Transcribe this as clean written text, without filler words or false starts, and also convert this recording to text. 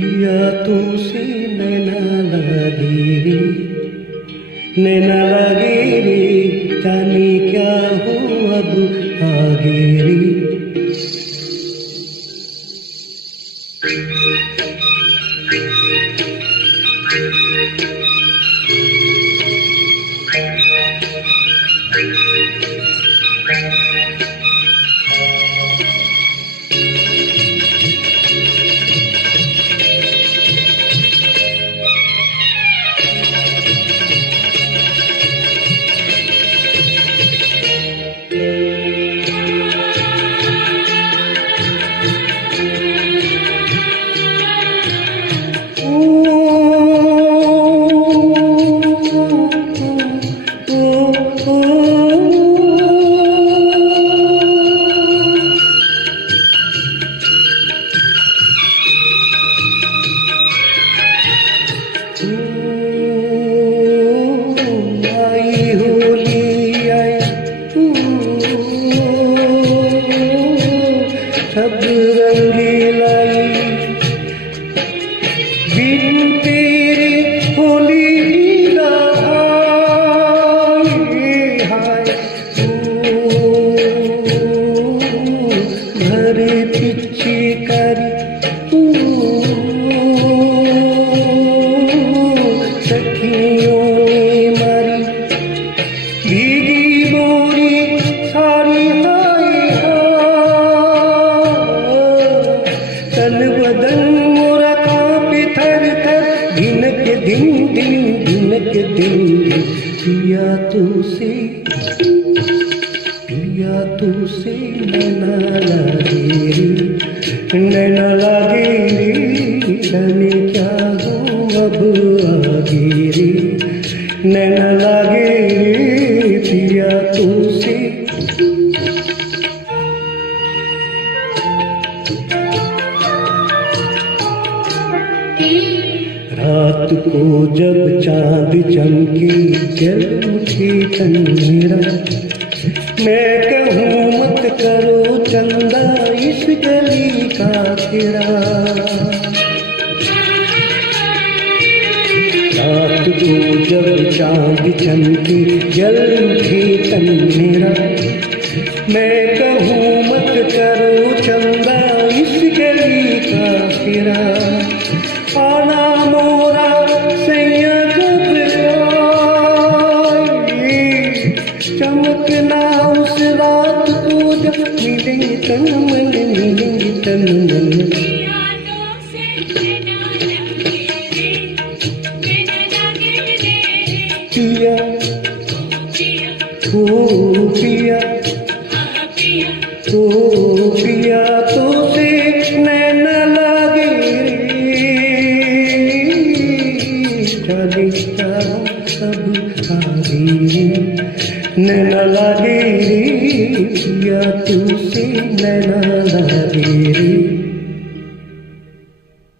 पिया तुसे नैना लगे रे, नैना लगे रे, जाने क्या हो अब आगे रे। आई होली आई सब रंगीलाई, बिन तेरे होली ना हाय भरे पिछे करी सखियों ने मारी भीगी बोरी सारी हाय तन बदन मोरा कांपे थर थर, धिनक दिन दिन धिनक दिन। पिया तुसे नैना लागे रे, नैना लागे रे, जाने क्या हो अब आगे रे। नैना लागे रे, पिया तुसे। रात को जब चाँद चमके जल उठे तन मेरा, मैं कहूँ मत करो चंदा इस गली का तेरा। रात को जब चाँद चमके जल उठे तन मेरा, मैं कहूँ मत करो चंदा इस गली का तेरा। आना मोरा सैया जब आए, चमकना उस रात को जब मिलेंगे तन मन, मिलेंगे तन मन। पिया ओ पिया ओ पिया तुसे नैना लागे रे, जाने क्या सब आगे रे। नैना लागे रे, पिया तुसे नैना लागे रे।